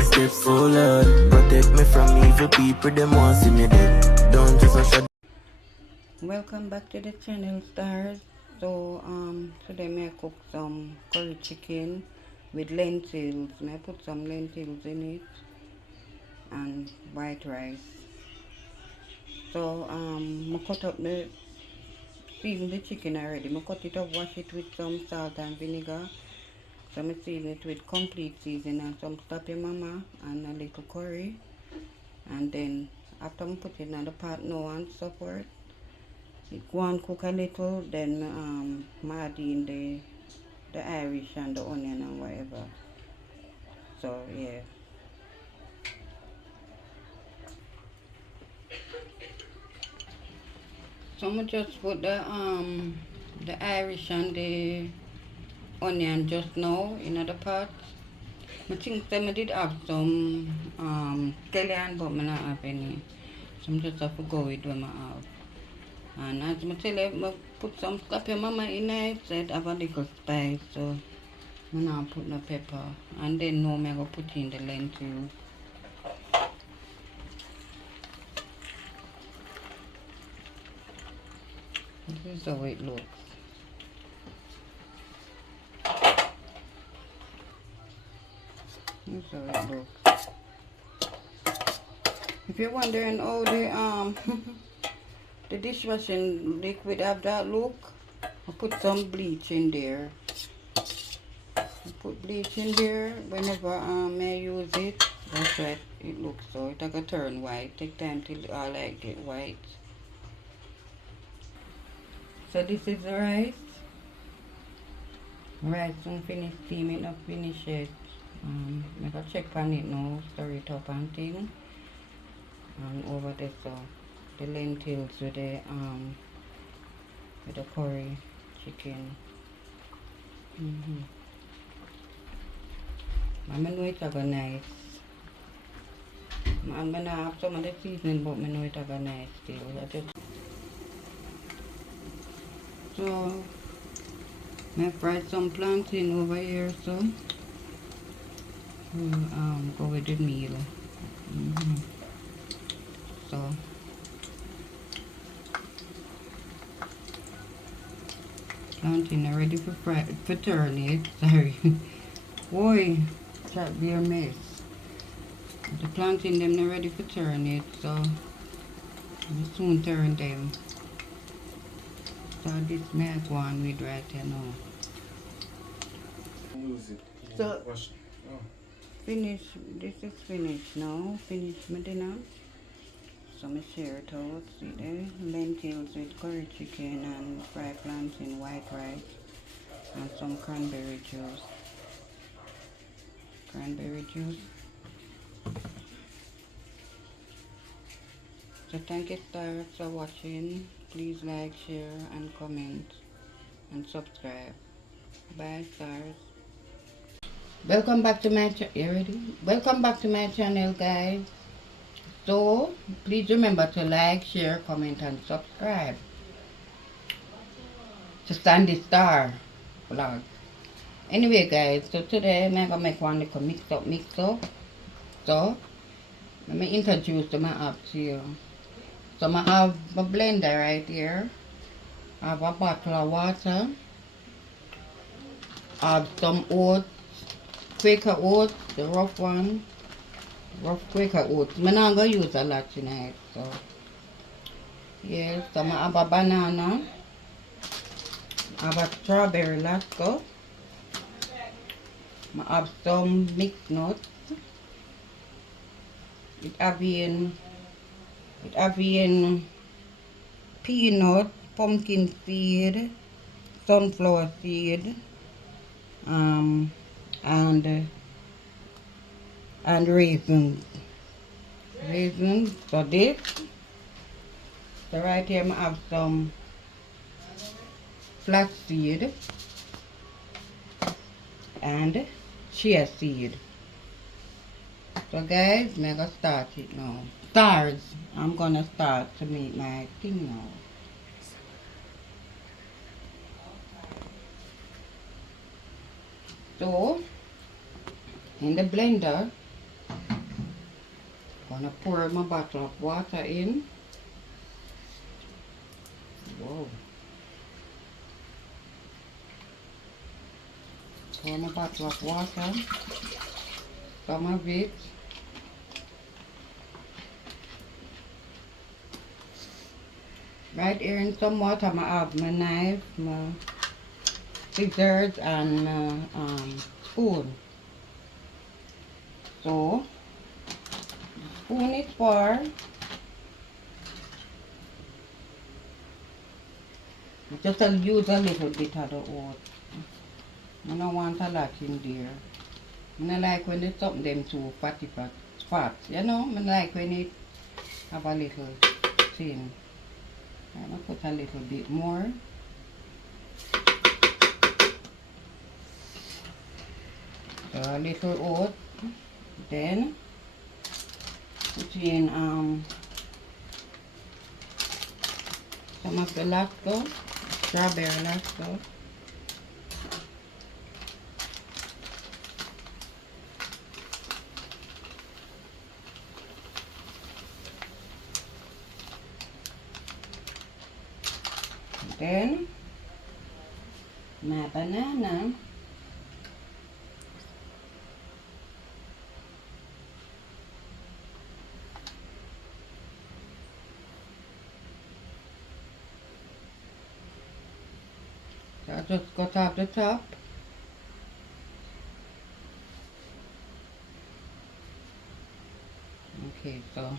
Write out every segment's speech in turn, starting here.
me step so Lord. Protect me from evil people, them want see me dead. Don't just a shot. Welcome back to the channel, stars. So today I cook some curry chicken with lentils. I put some lentils in it and white rice. So I cut up the season the chicken already. I cut it up, wash it with some salt and vinegar. So I season it with complete season and some stoppy mama and a little curry. And then after I put it in the pot now and so forth, it go and cook a little, then add in the Irish and the onion and whatever. So yeah. So I'm just put the Irish and the onion just now in the pot. I think that I did have some scallion, but I not have any. So I'm just have to go with what I have. And as I tell you, I put some pepper mama in it, so it have a little spice. So I now put no pepper. And then now I'm going to put in the lentils. This is how it looks. This is how it looks. If you're wondering how the the dishwashing liquid have that look, I put some bleach in there. I put bleach in there whenever I use it. That's right, it looks so. It gonna turn white. Take time till all like get white. So this is the rice. Rice soon finish steaming up, finish it. I gotta check on it now, stir it up and thing. And over there, so the lentils with the curry chicken. I know it's a nice. I'm gonna have some of the seasoning, but I know it's a nice still. So I fried some plantain over here, so we'll go with the meal. So plantain are ready for turn it. Sorry. Boy, that be a mess. The plantain them not ready for turn it, so I'll soon turn them. So this may go on with right here now. Use it. So Wash. Oh. finish, this is finished now. Finish my dinner. So I share it out. See there, lentils with curry chicken and fried plantain, white rice, and some cranberry juice. Cranberry juice. So thank you, stars, for watching. Please like, share, and comment, and subscribe. Bye, stars. Welcome back to my channel. You ready? Welcome back to my channel, guys. So please remember to like, share, comment, and subscribe to Sandy Star vlog. Anyway, guys, so today I'm gonna make one little mix up. So let me introduce my app to you. So I have a blender right here. I have a bottle of water. I have some oats, Quaker oats, the rough one. Rough Quaker oats. I'm not going to use a lot tonight. So, yes, so I have a banana. I have a strawberry lasco. I have some mixed nuts. It have in peanut, pumpkin seed, sunflower seed, and raisins. So this. So right here I have some flax seed and chia seed. So guys, I'm gonna start it now. Stars, I'm gonna start to make my thing now. So in the blender, gonna pour my bottle of water in. Whoa. Pour my bottle of water. Some of it. Right here in some water, I have my knife, my scissors, and my spoon. So, spoon is for just use a little bit of the oat. I don't want a lot in there. I like when it's something them too fatty fat. You know, I like when it have a little thin. I'm gonna put a little bit more. So a little oat. Then put in some of the lactose, strawberry lactose. Then my banana. So I just cut off the top. Okay, so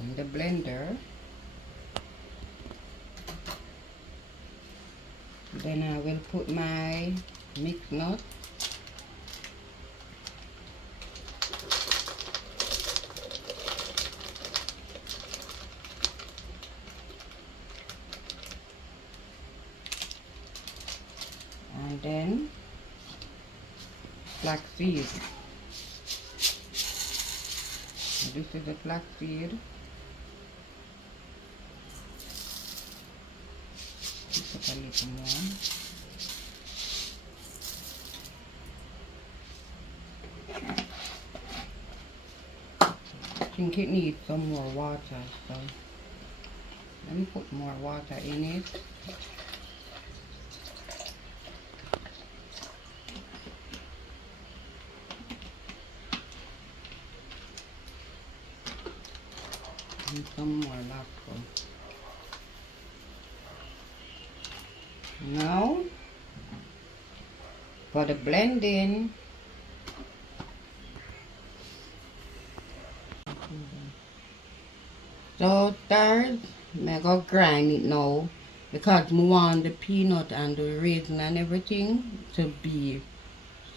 in the blender. Then I will put my mixed nut. And then flax seed. This is the flax seed. Put a little more. I think it needs some more water, so let me put more water in it. And some more lactose. Now for the blending, so third, I go grind it now because I want the peanut and the raisin and everything to be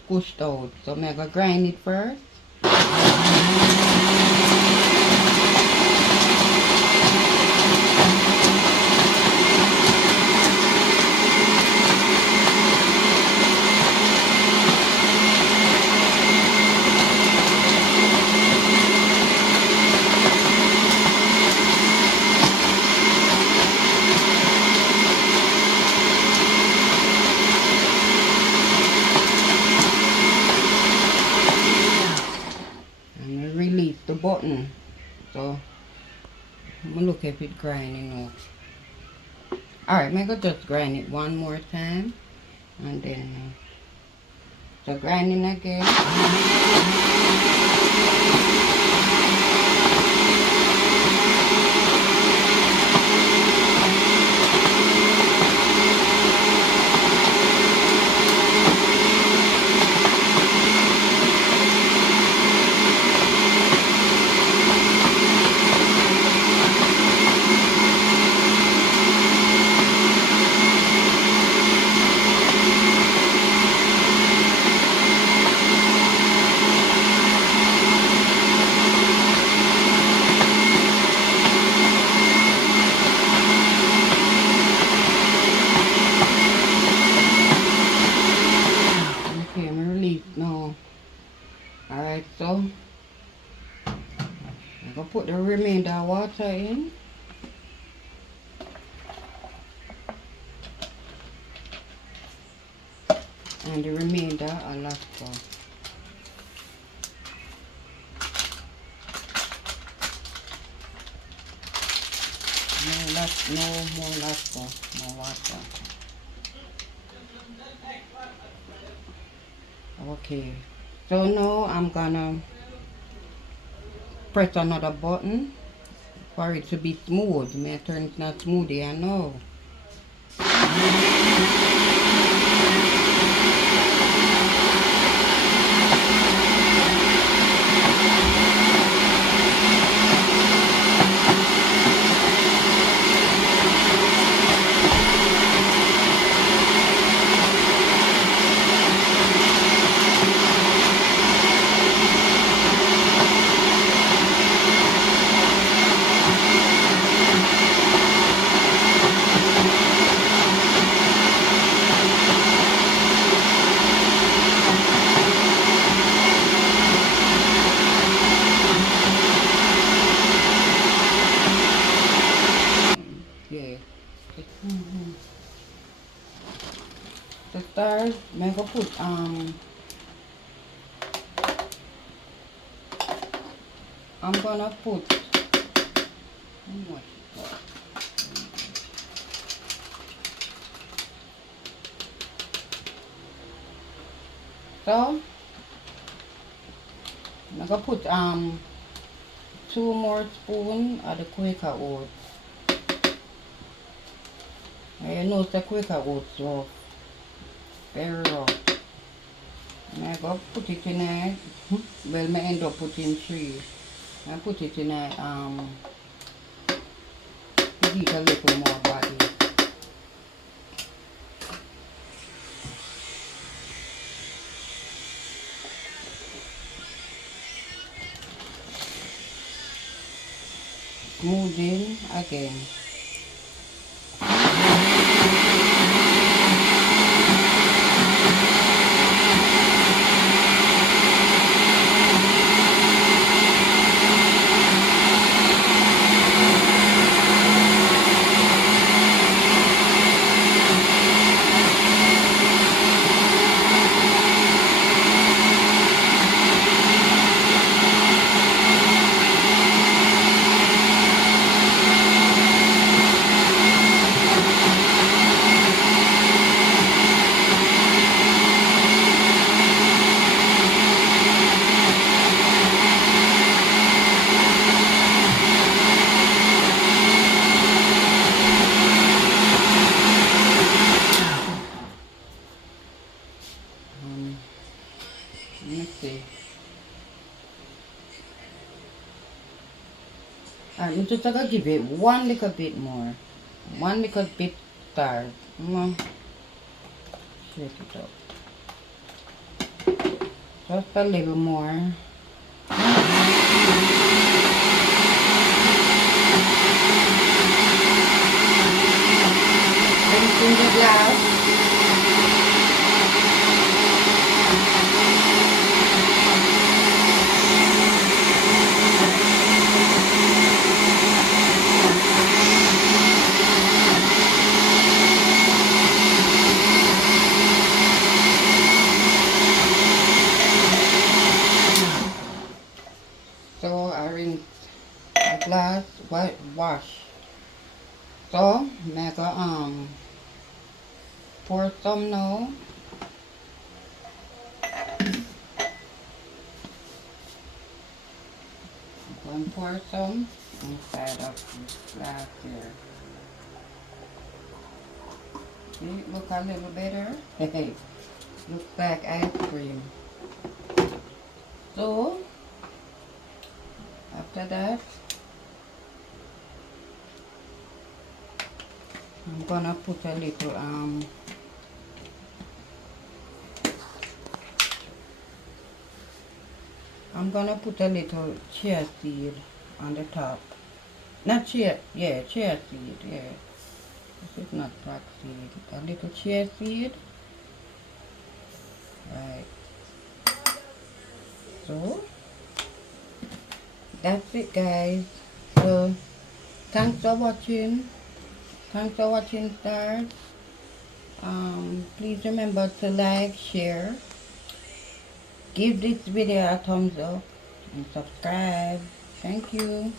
squished out. So I go grind it first. The button, so I'm gonna look if it grinding out. Alright, I'm gonna just grind it one more time and then so grinding again. Alright, so I'm gonna put the remainder water in. And the remainder Alaska. No more Alaska, no water. Okay, so now I'm gonna press another button for it to be smooth. May turn it not smoothie, I know. Yeah. The stars, I'm gonna put I'm gonna put how much? So I'm gonna put 2 more spoons of the Quaker oats. And you know the Quaker oats rough, very rough. And I go put it in a well I end up putting 3. I put it in a heat a little more body. Smoothing again. Let me see. I'm just gonna give it one little bit more. One little bit star. Shake it up. Just a little more. Rinsing the glass. So I rinse the glass, wash. So I'm gonna pour some now. I'm going to pour some inside of this glass here. See, it look a little better. Hey, looks like ice cream. So after that, I'm gonna put a little chia seed on the top. Not chia, yeah, chia seed, yeah. This is not flax seed. A little chia seed. Right. So that's it, guys. So thanks for watching. Thanks for watching, stars. Please remember to like, share, give this video a thumbs up, and subscribe. Thank you.